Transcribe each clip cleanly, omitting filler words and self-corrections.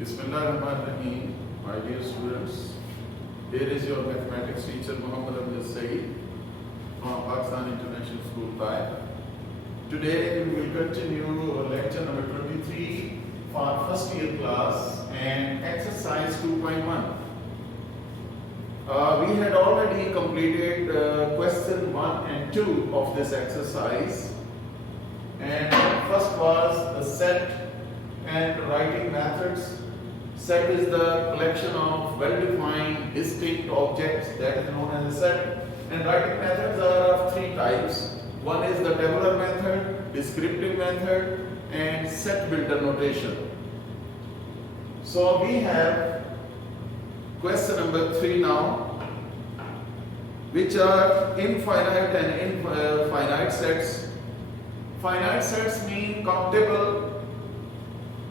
Bismillahirrahmanirrahim, my dear students. Here is your mathematics teacher Muhammad Abdul Saeed from Pakistan International School, Thai. Today we will continue lecture number 23 for first year class and exercise 2.1. We had already completed question 1 and 2 of this exercise, and first was the set and writing methods. Set is the collection of well-defined distinct objects that is known as a set, and writing methods are of three types. One is the tabular method, descriptive method, and set builder notation. So we have question number 3 now, which are infinite and infinite sets. Finite sets mean countable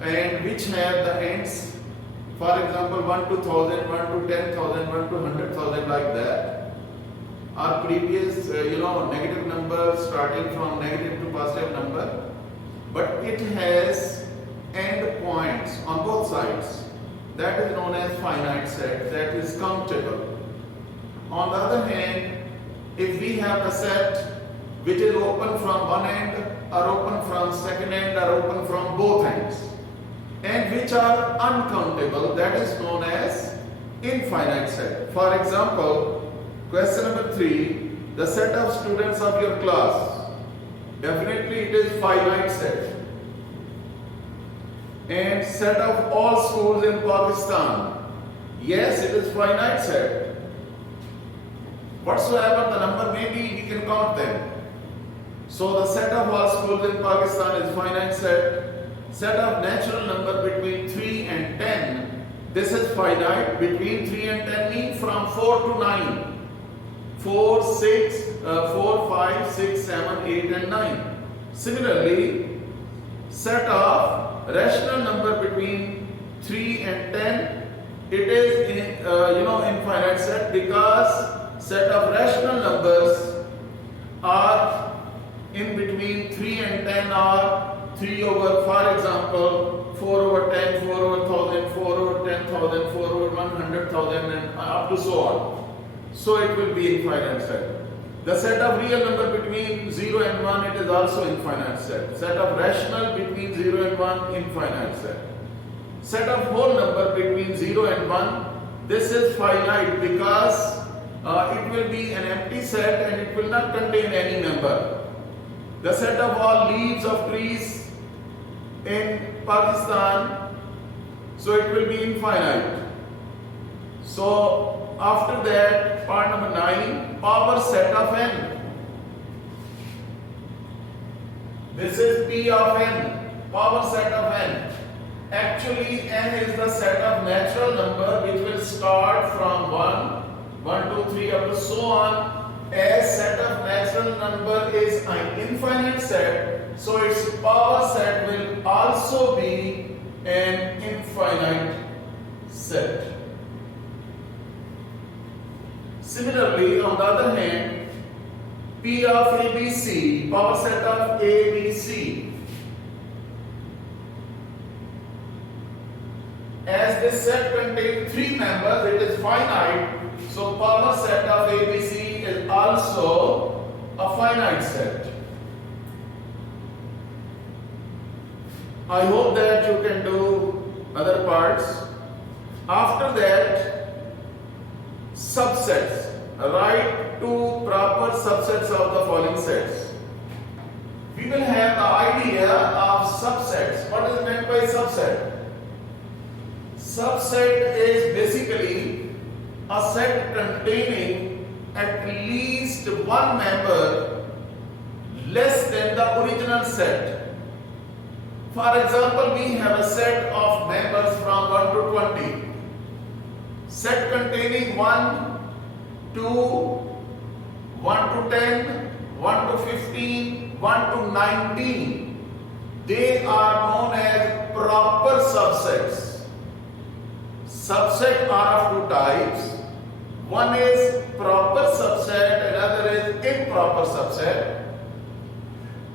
and which have the ends, for example 1 to 1000, 1 to 10,000, 1 to 100,000, like that. Our previous negative number starting from negative to positive number, but it has end points on both sides. That is known as finite set, that is countable. On the other hand, if we have a set which is open from one end, or open from second end, or open from both ends, and which are uncountable, that is known as infinite set. For example, question number 3, the set of students of your class, definitely it is finite set. And set of all schools in Pakistan, yes, it is finite set. Whatsoever the number may be, we can count them. So the set of all schools in Pakistan is finite set. Set of natural number between 3 and 10, this is finite. Between 3 and 10 means from 4 to 9. 4, 5, 6, 7, 8 and 9. Similarly, set of rational number between 3 and 10, it is infinite set, because set of rational numbers are in between 3 and 10 are 3 over, for example, 4 over 10, 4 over 1000, 4 over 10,000, 4 over 100,000, and up to so on. So it will be infinite set. The set of real number between 0 and 1, it is also infinite set. Set of rational between 0 and 1, infinite set. Set of whole number between 0 and 1, this is finite, because it will be an empty set and it will not contain any number. The set of all leaves of trees in Pakistan, so it will be infinite. So after that, part number 9, power set of n. This is P of n, power set of n. Actually, n is the set of natural number which will start from 1, 2, 3 up to so on. As set of natural number is an infinite set, so its power set will also be an infinite set. Similarly, on the other hand, P of ABC, power set of ABC. As this set contains 3 members, it is finite, so power set of ABC is also a finite set. I hope that you can do other parts. After that, subsets. Write 2 proper subsets of the following sets. We will have the idea of subsets. What is meant by subset? Subset is basically a set containing at least one member less than the original set. For example, we have a set of members from 1 to 20. Set containing 1 to 1 to 10, 1 to 15, 1 to 19. They are known as proper subsets. Subsets are of 2 types. One is proper subset, another is improper subset.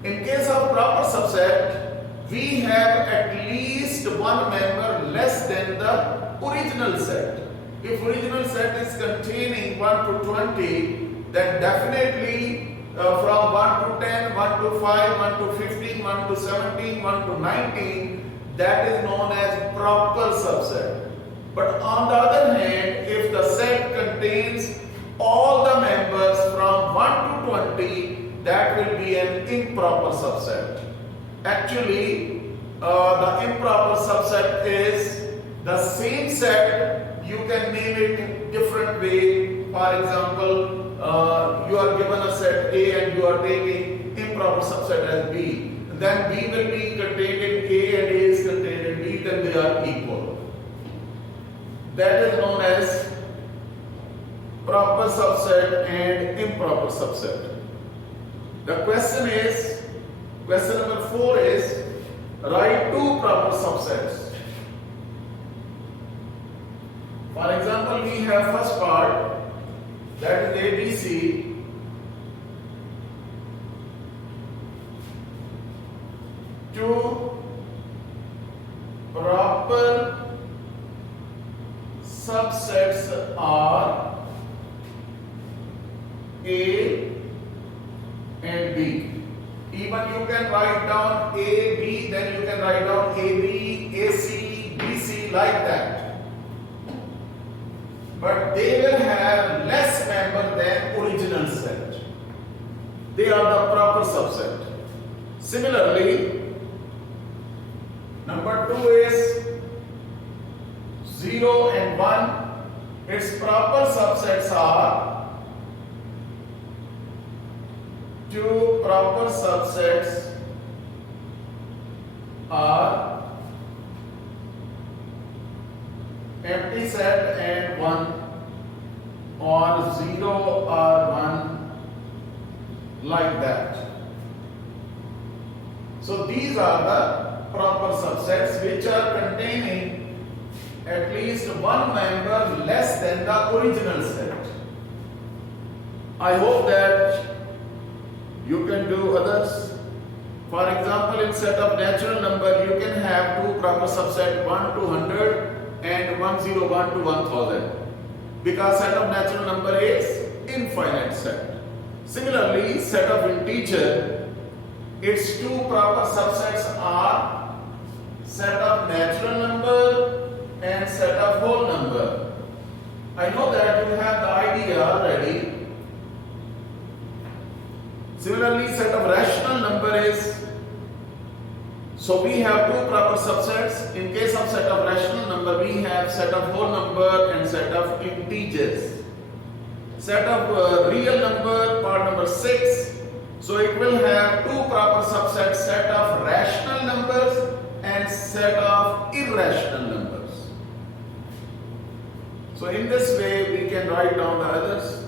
In case of proper subset, we have at least one member less than the original set. If original set is containing 1 to 20, then definitely from 1 to 10, 1 to 5, 1 to 15, 1 to 17, 1 to 19, that is known as proper subset. But on the other hand, if the set contains all the members from 1 to 20, that will be an improper subset. Actually, the improper subset is the same set, you can name it different way. For example, you are given a set A and you are taking improper subset as B. Then B will be contained in A and A is contained in B, then they are equal. That is known as proper subset and improper subset. The question number 4 is, write two proper subsets. For example, we have first part, that is ABC. Two proper subsets are A and B. Even you can write down A, B, then you can write down AB, AC, BC like that. But they will have less member than original set. They are the proper subset. Similarly, number 2 is 0 and 1. Its proper subsets are two proper subsets are empty set and 1 or 0 or 1 like that. So these are the proper subsets which are containing at least one member less than the original set. I hope that you can do others. For example, in set of natural number, you can have two proper subset 1 to 100 and 101 to 1000, because set of natural number is infinite set. Similarly, set of integer, its two proper subsets are set of natural number and set of whole number. I know that you have the idea already. Similarly, set of rational number is, so we have two proper subsets. In case of set of rational number, we have set of whole number and set of integers. Set of real number, part number 6. So it will have two proper subsets, set of rational numbers and set of irrational numbers. So in this way, we can write down the others.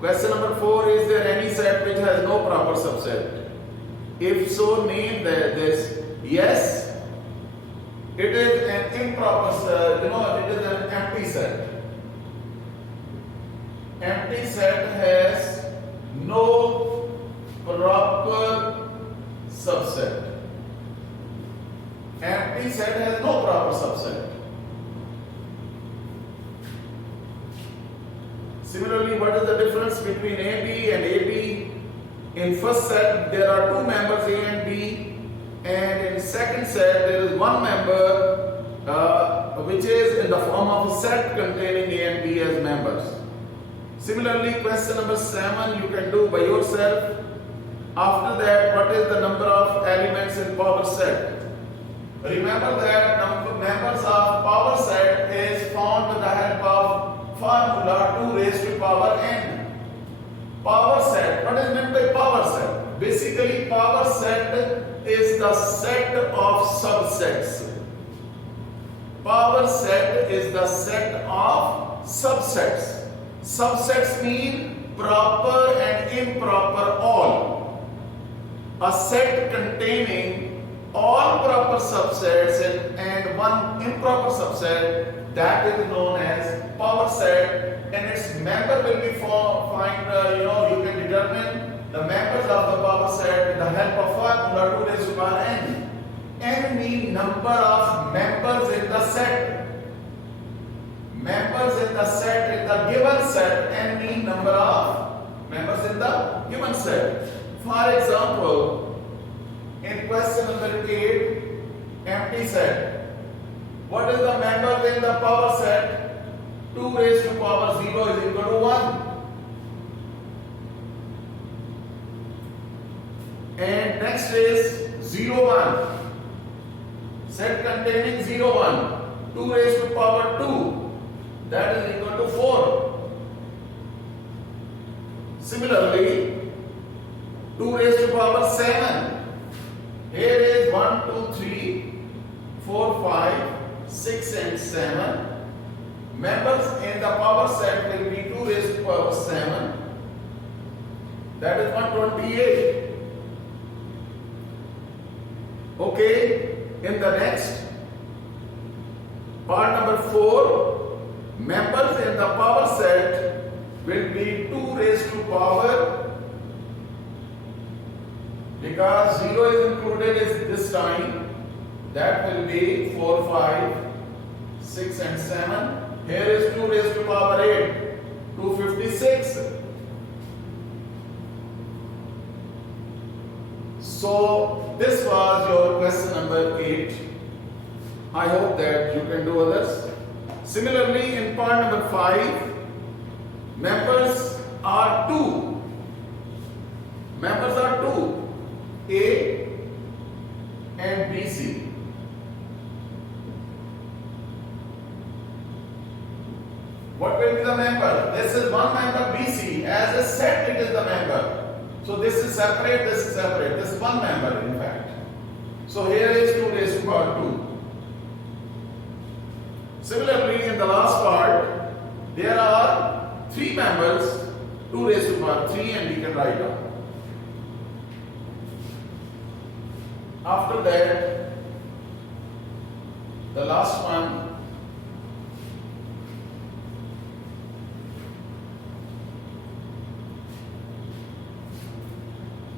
Question number 4, is there any set which has no proper subset? If so, name this. Yes, it is an improper set, it is an empty set. Empty set has no proper subset. Empty set has no proper subset. Similarly, what is the difference between AB and AB? In first set, there are two members A and B. And in second set, there is one member which is in the form of a set containing A and B as members. Similarly, question number 7 you can do by yourself. After that, what is the number of elements in power set? Remember that members of power set is found with the help of formula 2 raised to power n. Power set, what is meant by power set? Basically, power set is the set of subsets. Power set is the set of subsets. Subsets mean proper and improper all. A set containing all proper subsets and one improper subset, that is known as power set, and its member will be you can determine the members of the power set with the help of formula 2 raised to power n. N means number of members in the set. the set, in the given set, any number of members in the given set. For example, in question number 8, empty set. What is the members in the power set? 2 raised to power 0 is equal to 1. And next is 0, 1. Set containing 0, 1. 2 raised to power 2. That is equal to 4. Similarly, 2 raised to power 7. Here is 1, 2, 3, 4, 5, 6 and 7. Members in the power set will be 2 raised to power 7. That is 128. Okay, in the next part number 4, members in the power set will be 2 raised to power, because 0 is included is this time, that will be 4, 5, 6 and 7. Here is 2 raised to power 8, 256. So this was your question number 8. I hope that you can do others. Similarly, in part number 5, members are 2. Members are 2, A and BC. What will be the member? This is one member BC. As a set, it is the member. So this is separate, this is separate. This is one member, in fact. So here is 2 raised to power 2. Similarly, in the last part, there are 3 members, 2 raised to power 3, and we can write down. After that, the last one,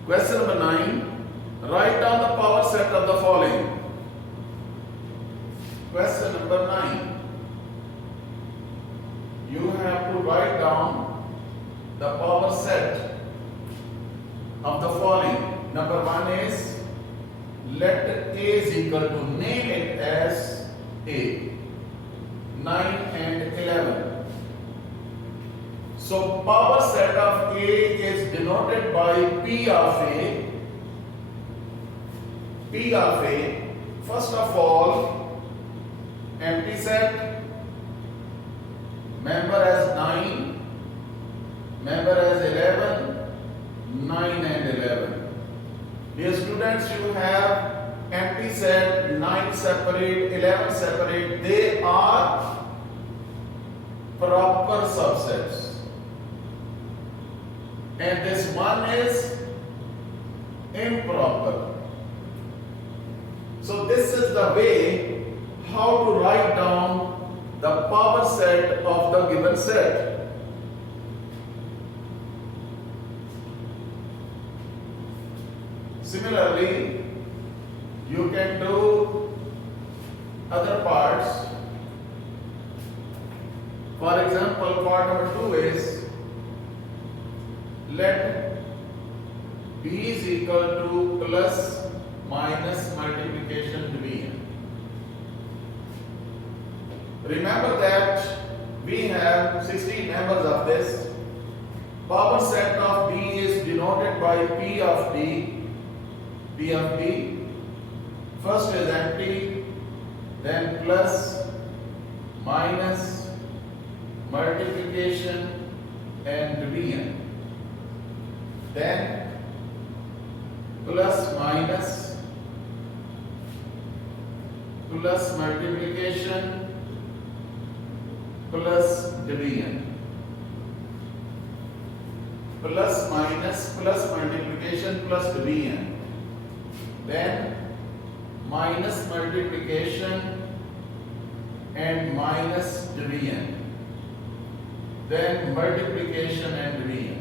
question number 9, write down the power set of the following. Question number 9, you have to write down the power set of the following. Number 1 is, let A is equal to, name it as A, 9 and 11. So power set of A is denoted by P of A. P of A, first of all, empty set, member as 9, member as 11, 9 and 11. Dear students, you have empty set, 9 separate, 11 separate. They are proper subsets. And this one is improper. So this is the way how to write down the power set of the given set. Similarly, you can do other parts. For example, part number 2 is, let B is equal to plus minus multiplication division. Remember that we have 16 members of this. Power set of B is denoted by P of D. P of D. First is empty, then plus, minus, multiplication and division. Then plus minus, plus multiplication, plus division. Plus minus, plus multiplication, plus division. Then minus multiplication and minus division. Then multiplication and division.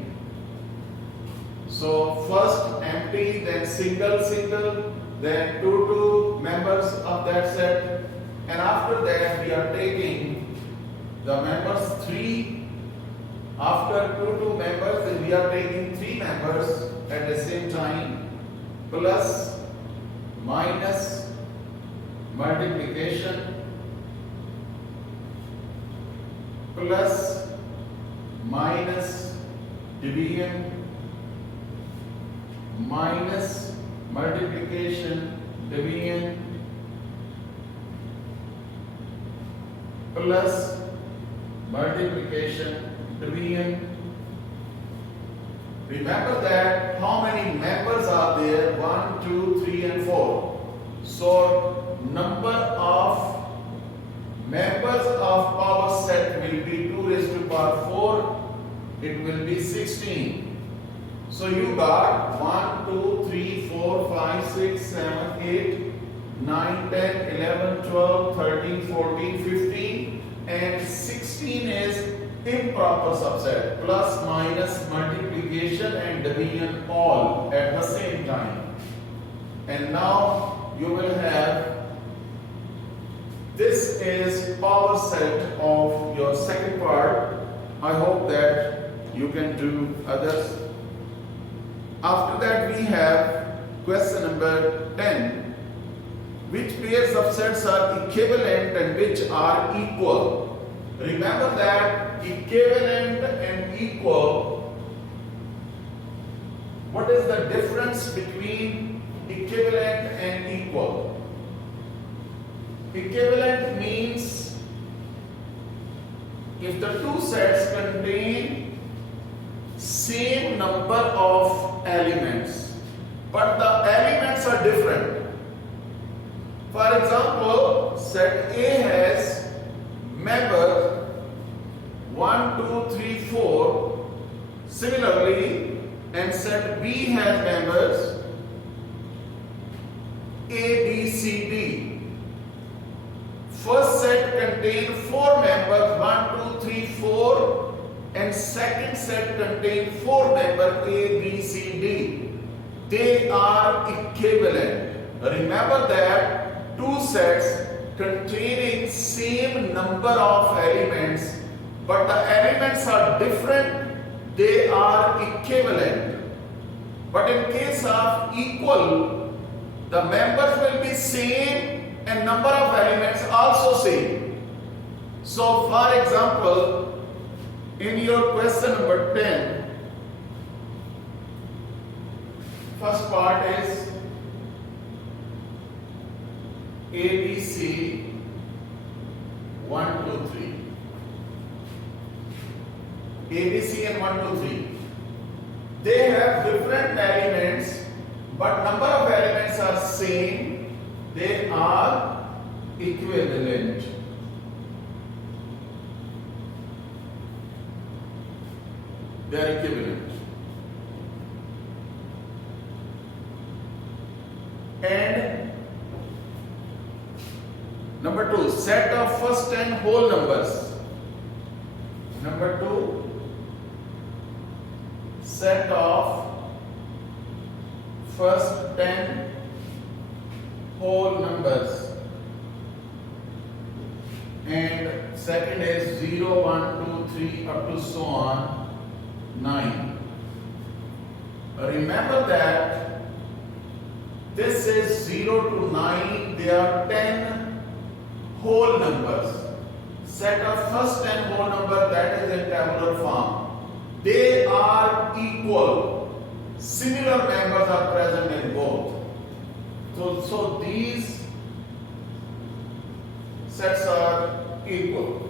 So first empty, then single, single, then two members of that set, and after that we are taking the members 3, after 2 members, then we are taking 3 members at the same time, plus, minus, multiplication, plus, minus, division, minus, multiplication, division, plus, multiplication, division. Remember that how many members are there? 1, 2, 3 and 4. So number of members of power set will be 2 raised to power 4. It will be 16. So you got 1, 2, 3, 4, 5, 6, 7, 8, 9, 10, 11, 12, 13, 14, 15 and 16 is improper subset, plus, minus, multiplication and division all at the same time. And now you will have, this is power set of your second part. I hope that you can do others. After that we have question number 10. Which pairs of sets are equivalent and which are equal? Remember that equivalent and equal, what is the difference between equivalent and equal? Equivalent means if the 2 sets contain same number of elements, but the elements are different. For example, set A has members 1, 2, 3, 4. Similarly, and set B has members A, B, C, D. First set contains 4 members 1, 2, 3, 4 and second set contains 4 members A, B, C, D. They are equivalent. Remember that 2 sets containing same number of elements, but the elements are different, they are equivalent. But in case of equal, the members will be same and number of elements also same. So for example, in your question number 10, first part is ABC 1, 2, 3. ABC and 1, 2, 3. They have different elements, but number of elements are same. They are equivalent. They are equivalent. And number 2, set of first 10 whole numbers. Number 2, set of first 10 whole numbers. And second is 0, 1, 2, 3 up to so on 9. Remember that this is 0 to 9, they are 10 whole numbers. Set of first 10 whole number, that is in tabular form. They are equal. Similar members are present in both. So these sets are equal.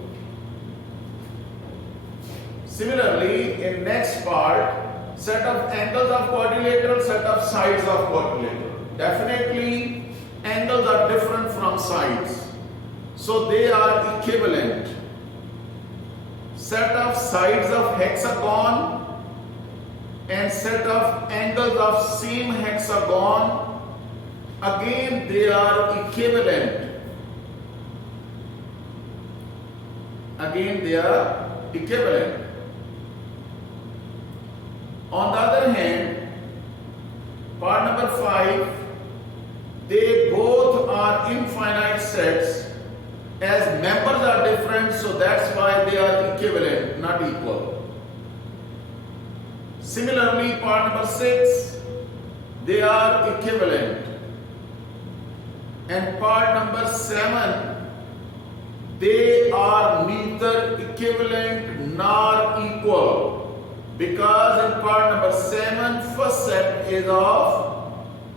Similarly, in next part, set of angles of quadrilateral, set of sides of quadrilateral. Definitely, angles are different from sides. So they are equivalent. Set of sides of hexagon and set of angles of same hexagon, again they are equivalent. Again they are equivalent. On the other hand, part number 5, they both are infinite sets as members are different, so that's why they are equivalent, not equal. Similarly, part number 6, they are equivalent. And part number 7, they are neither equivalent nor equal, because in part number 7, first set is of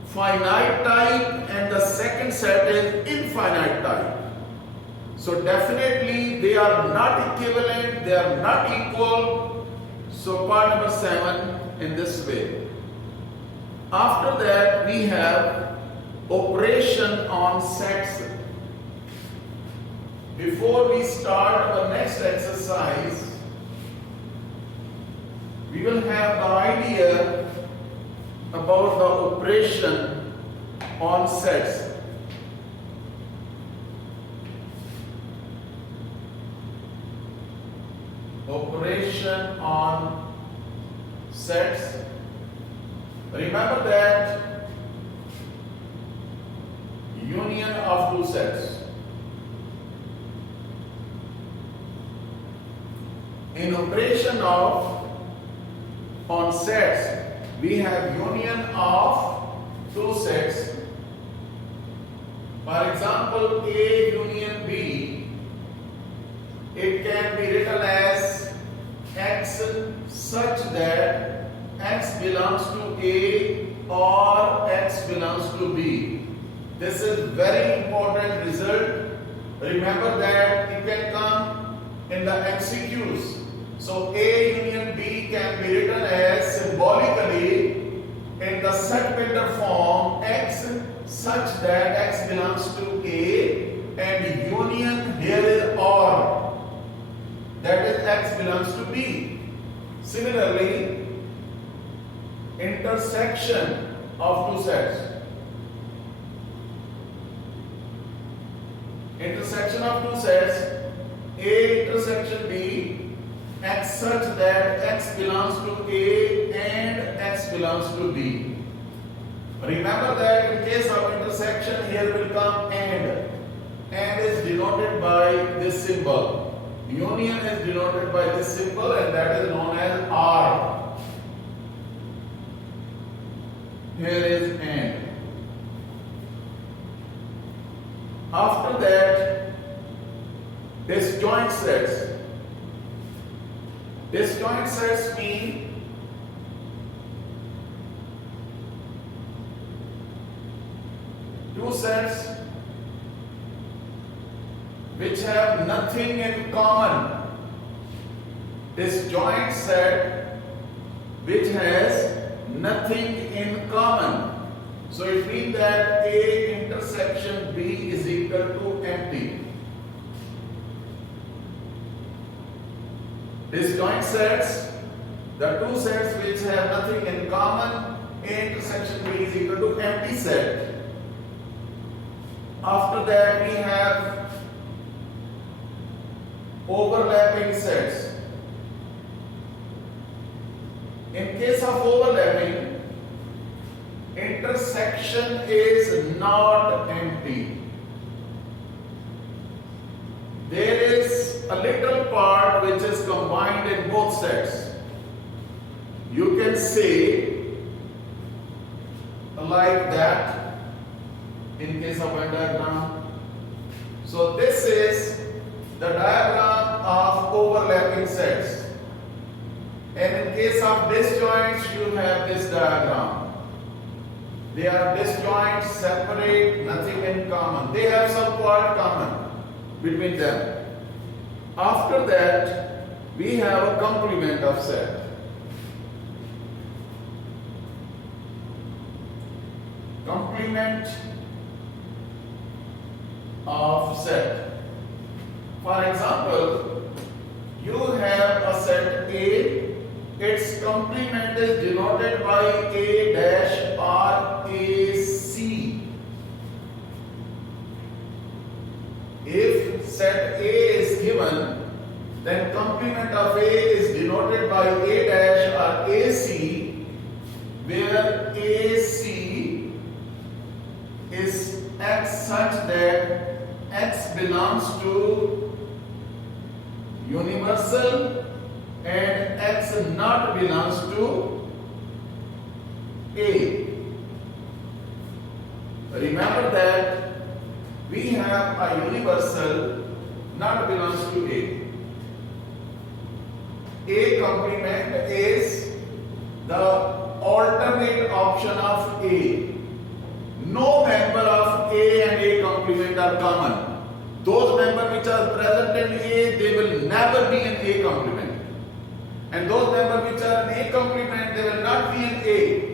finite type and the second set is infinite type. So definitely they are not equivalent, they are not equal. So part number 7 in this way. After that we have operation on sets. Before we start our next exercise, we will have the idea about the operation on sets. Operation on sets. Remember that union of two sets. In operation of on sets, we have union of two sets. For example, A union B, it can be written as X such that X belongs to A or X belongs to B. This is very important result. Remember that it can come in the MCQs. So A union B can be written as symbolically in the set builder form X such that X belongs to A and union here is OR, that is X belongs to B. Similarly, intersection of two sets. Intersection of two sets, A intersection B, X such that X belongs to A and X belongs to B. Remember that in case of intersection here will come and is denoted by this symbol. Union is denoted by this symbol and that is known as R. Here is AND. After that, disjoint sets. Disjoint sets mean two sets which have nothing in common. Disjoint set which has nothing in common. So it means that A intersection B is equal to empty. Disjoint sets, the two sets which have nothing in common, A intersection B is equal to empty set. After that we have overlapping sets. In case of overlapping, intersection is not empty. There is a little part which is combined in both sets. You can say like that in case of a diagram. So this is the diagram of overlapping sets. And in case of disjoints, you have this diagram. They are disjoint, separate, nothing in common. They have some part common between them. After that, we have a complement of set. Complement of set. For example, you have a set A. Its complement is denoted by A dash R A C. If set A is given, then complement of A is denoted by A dash R A C, where A C is X such that X belongs to universal and X not belongs to A. Remember that we have a universal not belongs to A. A complement is the alternate option of A. No member of A and A complement are common. Those members which are present in A, they will never be in A complement. And those members which are in A complement, they will not be in A.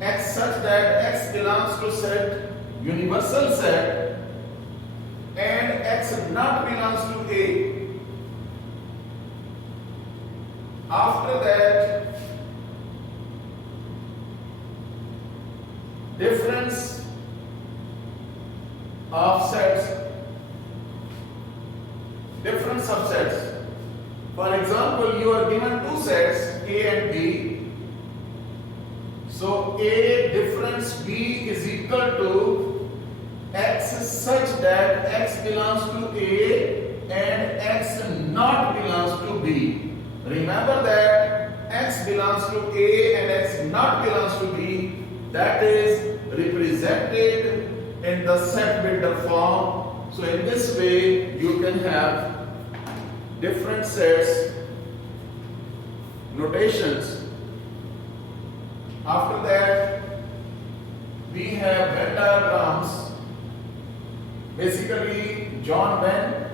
X such that X belongs to set, universal set, and X not belongs to A. After that, difference of sets, different subsets. For example, you are given two sets A and B. So A difference B is equal to X such that X belongs to A and X not belongs to B. Remember that X belongs to A and X not belongs to B. That is represented in the set builder form. So in this way you can have different sets, notations. After that we have Venn diagrams. Basically John Venn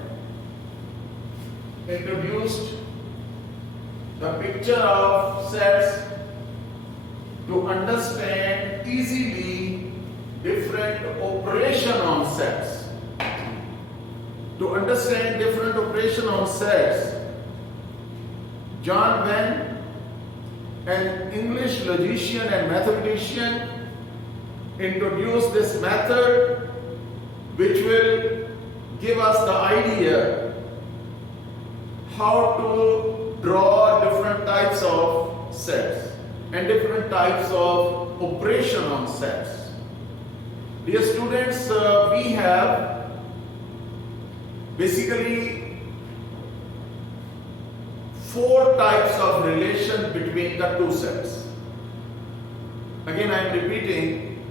introduced the picture of sets to understand easily different operation on sets. To understand different operation on sets, John Venn, an English logician and mathematician, introduced this method which will give us the idea how to draw different types of sets and different types of operation on sets. Dear students, we have basically four types of relation between the two sets. Again, I am repeating,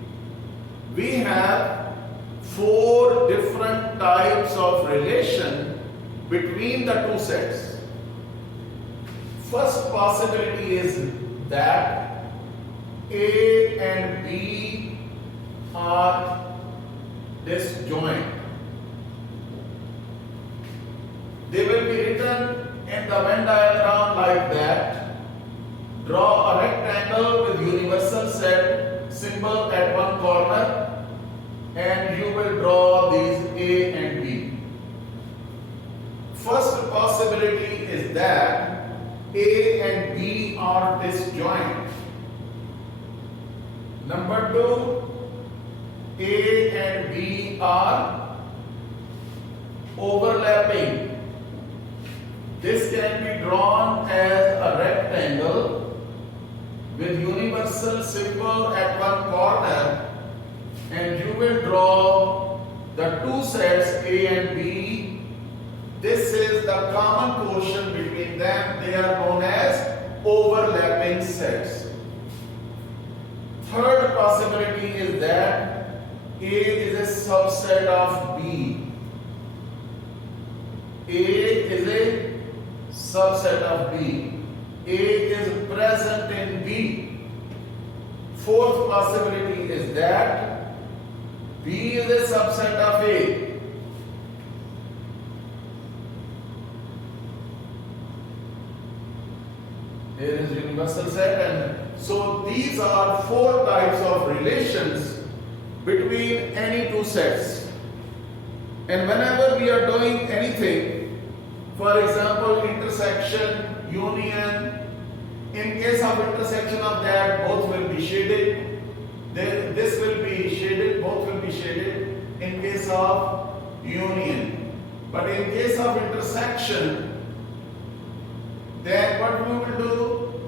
we have four different types of relation between the two sets. First possibility is that A and B are disjoint. They will be written in the Venn diagram like that. Draw a rectangle with universal set symbol at one corner and you will draw these A and B. First possibility is that A and B are disjoint. Number two, A and B are overlapping. This can be drawn as a rectangle with universal symbol at one corner and you will draw the two sets A and B. This is the common portion between them. They are known as overlapping sets. Third possibility is that A is a subset of B. A is a subset of B. A is present in B. Fourth possibility is that B is a subset of A. Here is universal set, and so these are four types of relations between any two sets. And whenever we are doing anything, for example, intersection, union, in case of intersection of that, both will be shaded. Then this will be shaded, both will be shaded in case of union. But in case of intersection, then what we will do?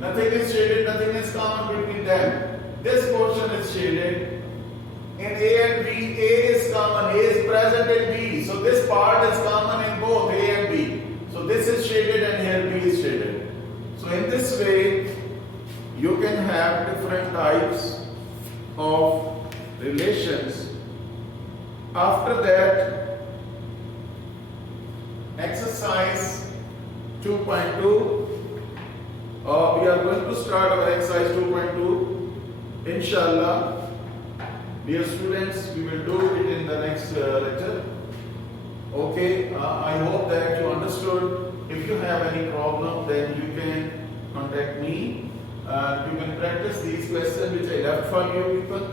Nothing is shaded, nothing is common between them. This portion is shaded. In A and B, A is common, A is present in B. So this part is common in both A and B. So this is shaded and here B is shaded. So in this way, you can have different types of relations. After that, exercise 2.2. We are going to start our exercise 2.2. Inshallah, dear students, we will do it in the next lecture. Okay, I hope that you understood. If you have any problem, then you can contact me. You can practice these questions which I left for you people.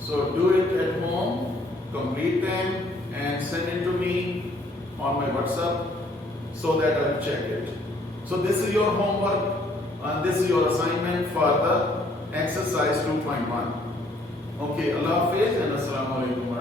So do it at home, complete them and send it to me on my WhatsApp so that I will check it. So this is your homework and this is your assignment for the exercise 2.1. Okay, Allah Hafiz and Assalamu Alaikum.